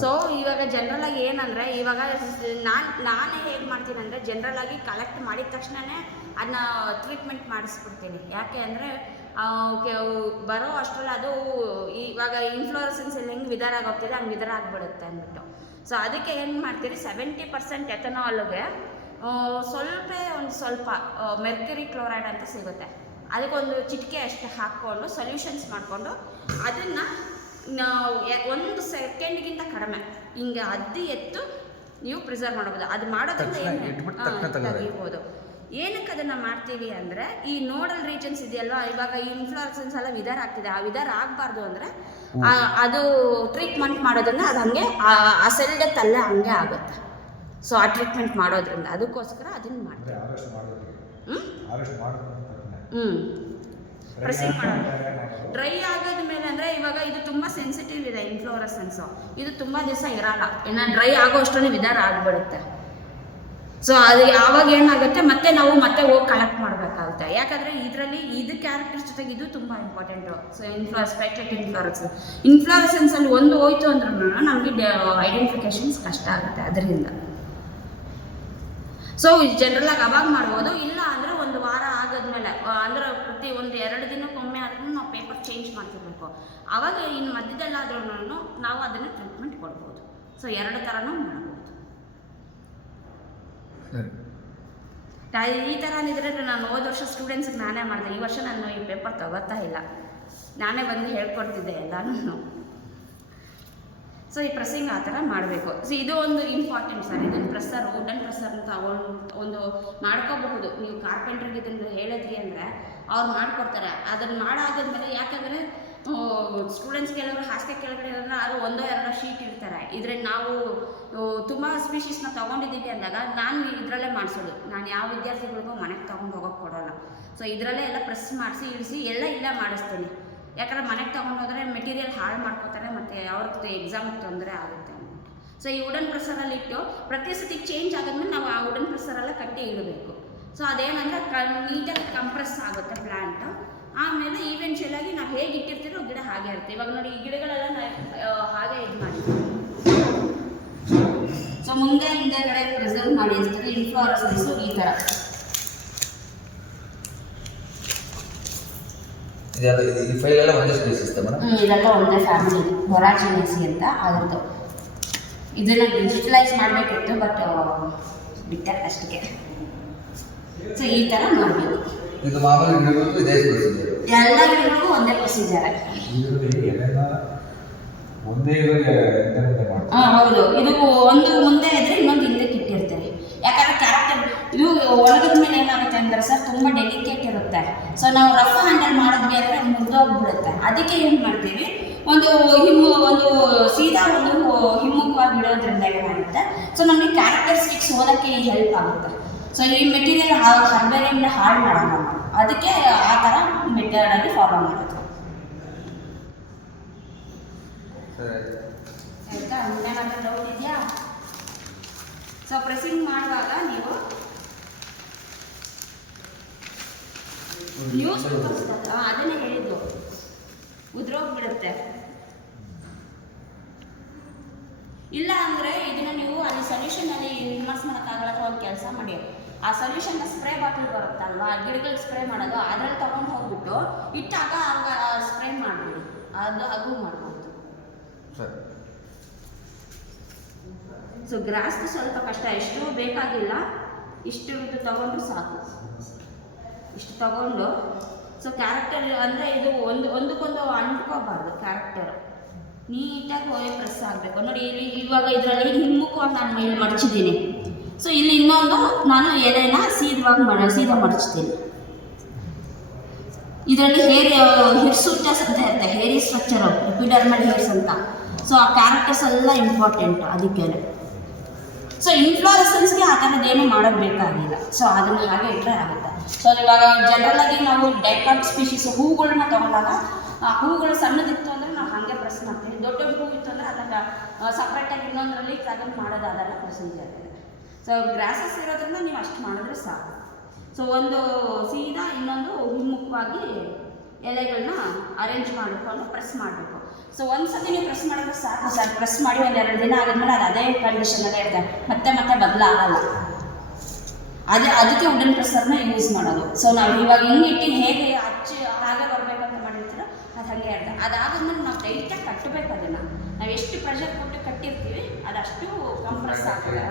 So ಇವಾಗ ಜನರಲಾಗಿ ಏನಂದರೆ ಇವಾಗ ನಾನೇ ಹೇಗೆ ಮಾಡ್ತೀನಿ ಅಂದರೆ ಜನರಲಾಗಿ ಕಲೆಕ್ಟ್ ಮಾಡಿದ ತಕ್ಷಣವೇ ಅದನ್ನ ಟ್ರೀಟ್ಮೆಂಟ್ ಮಾಡಿಸ್ಬಿಡ್ತೀನಿ. ಯಾಕೆ ಅಂದರೆ ಬರೋ ಅಷ್ಟರಲ್ಲಿ ಅದು ಇವಾಗ ಇನ್ಫ್ಲೋರೆಸೆನ್ಸ್ ಇಲ್ಲಿ ಹೆಂಗೆ ವಿಧಾರ ಆಗೋಗ್ತಿದೆ ಹಂಗೆ ವಿಧಾರ ಆಗಿಬಿಡುತ್ತೆ ಅಂದ್ಬಿಟ್ಟು. ಸೊ ಅದಕ್ಕೆ ಏನು ಮಾಡ್ತೀರಿ, 70% ಎಥನಾಲ್ಗೆ ಸ್ವಲ್ಪ ಮೆರ್ಕ್ಯುರಿ ಕ್ಲೋರೈಡ್ ಅಂತ ಸಿಗುತ್ತೆ, ಅದಕ್ಕೊಂದು ಚಿಟಿಕೆ ಅಷ್ಟು ಹಾಕ್ಕೊಂಡು ಸೊಲ್ಯೂಷನ್ಸ್ ಮಾಡಿಕೊಂಡು ಅದನ್ನು 1 ಸೆಕೆಂಡ್ಗಿಂತ ಕಡಿಮೆ ಹಿಂಗೆ ಅದ್ದಿ ಎತ್ತು ನೀವು ಪ್ರಿಸರ್ವ್ ಮಾಡ್ಬೋದು. ಅದು ಮಾಡೋದ್ರಿಂದ ಏನು ತೆಗಿಬೋದು. ಏನಕ್ಕೆ ಅದನ್ನು ಮಾಡ್ತೀವಿ ಅಂದರೆ ಈ ನೋಡಲ್ ರೀಜನ್ಸ್ ಇದೆಯಲ್ವಾ, ಇವಾಗ ಈ ಇನ್ಫ್ಲೋರೆಸೆನ್ಸ್ ಎಲ್ಲ ವಿಧಾರ ಆಗ್ತಿದೆ, ಆ ವಿಧಾರ ಆಗಬಾರ್ದು ಅಂದರೆ ಅದು ಟ್ರೀಟ್ಮೆಂಟ್ ಮಾಡೋದ್ರಿಂದ ಅದು ಹಂಗೆ ಆ ಸೆಲ್ ಡೆತ್ ಅಲ್ಲೇ ಹಂಗೆ ಆಗುತ್ತೆ. ಸೊ ಆ ಟ್ರೀಟ್ಮೆಂಟ್ ಮಾಡೋದ್ರಿಂದ ಅದಕ್ಕೋಸ್ಕರ ಅದನ್ನು ಮಾಡ್ತೀವಿ. ಪ್ರೆಸ್ಸಿಂಗ್ ಮಾಡೋದು ಡ್ರೈ ಆಗೋದ ಮೇಲೆ ಅಂದರೆ ಇವಾಗ ಇದು ತುಂಬ ಸೆನ್ಸಿಟಿವ್ ಇದೆ ಇನ್ಫ್ಲೋರೆಸೆನ್ಸು, ಇದು ತುಂಬ ದಿವಸ ಇರಲ್ಲ, ಇನ್ನು ಡ್ರೈ ಆಗೋ ಅಷ್ಟೊಂದು ವಿಧಾರ ಆಗಿಬಿಡುತ್ತೆ. ಸೊ ಅದು ಯಾವಾಗ ಏನಾಗುತ್ತೆ ನಾವು ಮತ್ತೆ ಹೋಗಿ ಕಲೆಕ್ಟ್ ಮಾಡಬೇಕಾಗುತ್ತೆ. ಯಾಕಂದರೆ ಇದರಲ್ಲಿ ಇದು ಕ್ಯಾರೆಕ್ಟರ್ಸ್ ಜೊತೆಗೆ ಇದು ತುಂಬ ಇಂಪಾರ್ಟೆಂಟು. ಸೊ ಸ್ಪೆಕ್ಟ್ರಿಕ್ ಇನ್ಫ್ಲೋರೆಸೆನ್ಸಲ್ಲಿ ಒಂದು ಹೋಯ್ತು ಅಂದ್ರೂ ನಮಗೆ ಐಡೆಂಟಿಫಿಕೇಷನ್ಸ್ ಕಷ್ಟ ಆಗುತ್ತೆ ಅದರಿಂದ. ಸೊ ಜನರಲಾಗಿ ಅವಾಗ ಮಾಡ್ಬೋದು, ಇಲ್ಲ ಅಂದರೆ 1 ವಾರ ಆಗೋದ್ಮೇಲೆ ಅಂದರೆ ಪ್ರತಿ 1-2 ದಿನಕ್ಕೊಮ್ಮೆ ಆದ್ರೂ ನಾವು ಪೇಪರ್ ಚೇಂಜ್ ಮಾಡ್ತಿರ್ಬೇಕು. ಆವಾಗ ಇನ್ನು ಮಧ್ಯದಲ್ಲಾದ್ರೂ ನಾವು ಅದನ್ನು ಟ್ರೀಟ್ಮೆಂಟ್ ಕೊಡ್ಬೋದು. ಸೊ 2 ಥರನೂ ಮಾಡ್ಬೋದು. ಈ ಥರ ಇದ್ರೆ ನಾನು ಹೋದ ವರ್ಷ ಸ್ಟೂಡೆಂಟ್ಸಿಗೆ ನಾನೇ ಮಾಡಿದೆ, ಈ ವರ್ಷ ನಾನು ಈ ಪೇಪರ್ ತಗೋತಾ ಇಲ್ಲ, ನಾನೇ ಬಂದು ಹೇಳ್ಕೊಡ್ತಿದ್ದೆ ಎಲ್ಲನೂ. ಸೊ ಈ ಪ್ರೆಸ್ಸಿಂಗ್ ಆ ಥರ ಮಾಡಬೇಕು. ಸೊ ಇದು ಒಂದು ಇಂಪಾರ್ಟೆಂಟ್ ಸರ್. ಇದನ್ನು ಪ್ರೆಸ್ಸರ್, ವುಡನ್ ಪ್ರೆಸ್ಸರ್ ಅಂತ ಒಂದು ಮಾಡ್ಕೋಬಹುದು. ನೀವು ಕಾರ್ಪೆಂಟ್ರಿಗೆ ಇದನ್ನು ಹೇಳಿದ್ರಿ ಅಂದರೆ ಅವ್ರು ಮಾಡಿಕೊಡ್ತಾರೆ. ಅದನ್ನು ಮಾಡಾದ್ಮೇಲೆ ಯಾಕಂದರೆ ಸ್ಟೂಡೆಂಟ್ಸ್ ಕೆಲವರು ಹಾಸಿಗೆ ಕೆಳಗಡೆ ಇರೋದ್ರೆ ಅದು 1-2 ಶೀಟ್ ಇರ್ತಾರೆ. ಇದ್ರಲ್ಲಿ ನಾವು ತುಂಬ ಸ್ಪೀಷೀಸ್ನ ತೊಗೊಂಡಿದ್ದೀವಿ ಅಂದಾಗ ನಾನು ಇದರಲ್ಲೇ ಮಾಡಿಸೋದು. ನಾನು ಯಾವ ವಿದ್ಯಾರ್ಥಿಗಳಿಗೂ ಮನೆಗೆ ತೊಗೊಂಡು ಹೋಗೋಕ್ಕೆ ಕೊಡೋಲ್ಲ. ಸೊ ಇದರಲ್ಲೇ ಎಲ್ಲ ಪ್ರೆಸ್ ಮಾಡಿಸಿ ಇಳಿಸಿ ಎಲ್ಲ ಇಲ್ಲೇ ಮಾಡಿಸ್ತೀನಿ. ಯಾಕಂದರೆ ಮನೆಗೆ ತೊಗೊಂಡೋದ್ರೆ ಮೆಟೀರಿಯಲ್ ಹಾಳು ಮಾಡ್ಕೋತಾರೆ ಮತ್ತು ಅವ್ರದ್ದು ಎಕ್ಸಾಮಿಗೆ ತೊಂದರೆ ಆಗುತ್ತೆ ಅಂದ್ಬಿಟ್ಟು. ಸೊ ಈ ವುಡನ್ ಪ್ರೆಸ್ಸರಲ್ಲಿ ಇಟ್ಟು ಪ್ರತಿ ಸತಿ ಚೇಂಜ್ ಆಗೋದ್ಮೇಲೆ ನಾವು ಆ ವುಡನ್ ಪ್ರೆಸ್ಸರೆಲ್ಲ ಕಟ್ಟಿ ಇಡಬೇಕು. ಸೊ ಅದೇನಂದರೆ ನೀಟಾಗಿ ಕಂಪ್ರೆಸ್ ಆಗುತ್ತೆ ಪ್ಲ್ಯಾಂಟು. ಆಮೇಲೆ ಈವೆಂಚುಯಲ್ ಆಗಿ ನಾವು ಹೇಗೆ ಇಟ್ಟಿರ್ತೀರೋ ಗಿಡ ಹಾಗೆ ಇರುತ್ತೆ. ಇವಾಗ ನೋಡಿ ಈ ಗಿಡಗಳೆಲ್ಲ ಹಾಗೆ ಇದು ಮಾಡಿರ್ತೀವಿ. ಸೊ ಹಿಂದೆಗಡೆ ಪ್ರಿಸರ್ವ್ ಮಾಡಿರ್ತಾರೆ ಇನ್ಫ್ಲೋರೆಸೆನ್ಸು ಈ ಥರ. ಈ ಫೈಲ್ ಎಲ್ಲ ಒಂದೇ ಸ್ಪೀಸೀಸ್ ಮೇಡಮ್? ಇದೆಲ್ಲ ಒಂದೇ ಫ್ಯಾಮಿಲಿ, ಹೊರಾಜಿನೇಸಿ ಅಂತ ಅದ್ರದ್ದು. ಇದನ್ನು ಡಿಜಿಟಲೈಸ್ ಮಾಡಬೇಕಿತ್ತು, ಬಟ್ ಬಿಟ್ಟೆ ಅಷ್ಟಕ್ಕೆ. ಸೊ ಈ ಥರ ಮಾಡಬೇಕು. ಇದು ಮಾಮೂಲಿ ಗಿಡಗಳಿಗೂ ಇದೇ ಪ್ರೊಸೀಜರ್? ಎಲ್ಲ ಗಿಡಗಳಿಗೂ ಒಂದೇ ಪ್ರೊಸೀಜರ್. ಹೌದು, ಇದು ಒಂದು ಮುಂದೆ ಇದ್ರೆ ಇನ್ನೊಂದು ಹಿಂದಕ್ಕೆ ಇಟ್ಟಿರ್ತೀವಿ. ಯಾಕಂದರೆ ಕ್ಯಾರೆಕ್ಟರ್ ಇದು ಒಳಗದ ಮೇಲೆ ಏನಾಗುತ್ತೆ ಅಂದರೆ ಸರ್ ತುಂಬ ಡೆಲಿಕೇಟ್ ಇರುತ್ತೆ. ಸೊ ನಾವು ರಫ್ ಹ್ಯಾಂಡಲ್ ಮಾಡಿದ್ವಿ ಅಂದರೆ ಮುರಿದೋಗ್ಬಿಡುತ್ತೆ. ಅದಕ್ಕೆ ಏನು ಮಾಡ್ತೀವಿ, ಒಂದು ಸೀದಾ ಹಿಮ್ಮುಖವಾಗಿ ಇಡೋದ್ರಿಂದ ಏನಾಗುತ್ತೆ, ಸೊ ನಮಗೆ ಕ್ಯಾರೆಕ್ಟರ್ ಸ್ಟಿಕ್ಸ್ ಓದೋಕ್ಕೆ ಹೆಲ್ಪ್ ಆಗುತ್ತೆ. ಸೊ ಈ ಮೆಟೀರಿಯಲ್ ಹರ್ಬೇರಿಯಿಂದ ಹಾಳು ಮಾಡೋಣ, ಅದಕ್ಕೆ ಆ ಥರ ಮೆಥಡಲ್ಲಿ ಫಾಲೋ ಮಾಡೋದು. ಆಯಿತಾ? ಏನಾದರೂ ಡೌಟ್ ಇದೆಯಾ? ಸೊ ಪ್ರೆಸ್ಸಿಂಗ್ ಮಾಡುವಾಗ ನೀವು ಅದನ್ನೇ ಹೇಳಿದ್ದು, ಉದ್ರೋಗ್ಬಿಡುತ್ತೆ. ಇಲ್ಲ ಅಂದರೆ ಇದನ್ನು ನೀವು ಅಲ್ಲಿ ಸೊಲ್ಯೂಷನಲ್ಲಿ ಇನ್ವರ್ಸ್ ಮಾಡೋಕ್ಕಾಗಲ್ಲ. ಅಥವಾ ಒಂದು ಕೆಲಸ ಮಾಡಿ, ಆ ಸೊಲ್ಯೂಷನ್ನ ಸ್ಪ್ರೇ ಬಾಟಲ್ ಬರುತ್ತಲ್ವಾ, ಗಿಡಗಳಿಗೆ ಸ್ಪ್ರೇ ಮಾಡೋದು, ಅದರಲ್ಲಿ ತೊಗೊಂಡು ಹೋಗ್ಬಿಟ್ಟು ಇಟ್ಟಾಗ ಸ್ಪ್ರೇ ಮಾಡಿಬಿಡಿ, ಅದು ಮಾಡ್ಬೋದು. ಸೊ ಗ್ರಾಸ್ದು ಸ್ವಲ್ಪ ಕಷ್ಟ, ಎಷ್ಟು ಬೇಕಾಗಿಲ್ಲ, ಇಷ್ಟು ತಗೊಂಡು ಸಾಕು. ಇಷ್ಟು ತಗೊಂಡು ಸೊ ಕ್ಯಾರೆಕ್ಟರ್ ಅಂದರೆ ಇದು ಒಂದಕ್ಕೊಂದು ಅಂಟ್ಕೋಬಾರ್ದು. ಕ್ಯಾರೆಕ್ಟರ್ ನೀಟಾಗಿ ಹೋಗಿ ಪ್ರೆಸ್ ಆಗಬೇಕು. ನೋಡಿ ಇವಾಗ ಇದರಲ್ಲಿ ಹಿಮ್ಮುಖವಾಗಿ ನಾನು ಇಲ್ಲಿ ಮಡಚಿದ್ದೀನಿ. ಸೊ ಇಲ್ಲಿ ಇನ್ನೊಂದು ನಾನು ಎಲೆನ ಸೀದಾ ಮಡಚ್ತೀನಿ. ಇದರಲ್ಲಿ ಹಿರ್ಸುಟಸ್ ಅಂತ ಇರುತ್ತೆ, ಹೇರಿ ಸ್ಟ್ರಕ್ಚರು, ಎಪಿಡರ್ಮಲ್ ಹೇರ್ಸ್ ಅಂತ. ಸೊ ಆ ಕ್ಯಾರೆಕ್ಟರ್ಸ್ ಎಲ್ಲ ಇಂಪಾರ್ಟೆಂಟ್ ಅದಕ್ಕೆ. ಸೊ ಇನ್ಫ್ಲೋರೆಸೆನ್ಸ್ಗೆ ಆ ಥರದ್ದೇನು ಮಾಡೋದು ಬೇಕಾಗಿಲ್ಲ. ಸೊ ಅದನ್ನು ಹಾಗೆ ಇಟ್ಟರೆ ಆಗುತ್ತೆ. ಸೊ ಇವಾಗ ಜನರಲಾಗಿ ನಾವು ಡೈಕಾಟ್ ಸ್ಪೀಷೀಸ್ ಹೂಗಳನ್ನ ತೊಗೊಂಡಾಗ ಆ ಹೂಗಳು ಸಣ್ಣದಿತ್ತು ಅಂದರೆ ನಾವು ಹಾಗೆ ಪ್ರೆಸ್ ಮಾಡ್ತೀವಿ. ದೊಡ್ಡ ಹೂ ಇತ್ತು ಅಂದರೆ ಅದನ್ನು ಸಪ್ರೇಟಾಗಿ ಇನ್ನೊಂದರಲ್ಲಿ ತಗೊಂಡು ಮಾಡೋದು, ಅದೆಲ್ಲ ಪ್ರೊಸೀಜರ್ ಇದೆ. ಸೊ ಗ್ರಾಸಸ್ ಇರೋದ್ರಿಂದ ನೀವು ಅಷ್ಟು ಮಾಡಿದ್ರೆ ಸಾಕು. ಸೊ ಒಂದು ಸೀದಾ ಇನ್ನೊಂದು ಹಿಮ್ಮುಖವಾಗಿ ಎಲೆಗಳನ್ನ ಅರೇಂಜ್ ಮಾಡಿಕೊಂಡು ಪ್ರೆಸ್ ಮಾಡಬೇಕು. ಸೊ ಒಂದ್ಸತಿ ನೀವು ಪ್ರೆಸ್ ಮಾಡಿದ್ರೆ ಸಾಕು ಸರ್. ಪ್ರೆಸ್ ಮಾಡಿ ಒಂದೆರಡು ದಿನ ಆದ್ಮೇಲೆ ಅದು ಅದೇ ಕಂಡೀಷನಲ್ಲೇ ಇರುತ್ತೆ, ಮತ್ತೆ ಬದಲಾಗಲ್ಲ. ಅದಕ್ಕೆ ವುಡನ್ ಪ್ರೆಸ್ಸರ್ನ ಯೂಸ್ ಮಾಡೋದು. ಸೊ ನಾವು ಇವಾಗ ಹಿಂಗಿಟ್ಟು ಹೇಗೆ ಹಚ್ಚಿ ಹಾಗೆ ಬರಬೇಕಂತ ಮಾಡಿರ್ತೀರೋ ಅದು ಹಾಗೆ ಇರುತ್ತೆ. ಅದಾದ್ಮೇಲೆ ನಾವು ಟೈಟಾಗಿ ಕಟ್ಟಬೇಕು. ಅದನ್ನು ನಾವು ಎಷ್ಟು ಪ್ರೆಷರ್ ಕೊಟ್ಟು ಕಟ್ಟಿರ್ತೀವಿ ಅದಷ್ಟು ಕಂಪ್ರೆಸ್ ಆಗ್ತದೆ.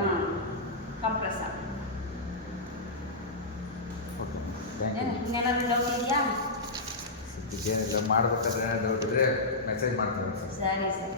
ಕಂಪ್ರೆಸ್ ಆಗ್ತದೆ. ಇನ್ನೇನಾದರೂ ಡೌಟ್ ಇದೆಯಾ? ಏನಿಲ್ಲ, ಮಾಡ್ಬೇಕಾದ್ರೆ ಡೌಟ್ ಇದ್ರೆ ಮೆಸೇಜ್ ಮಾಡ್ತೀವಿ. ಸರಿ ಸರಿ.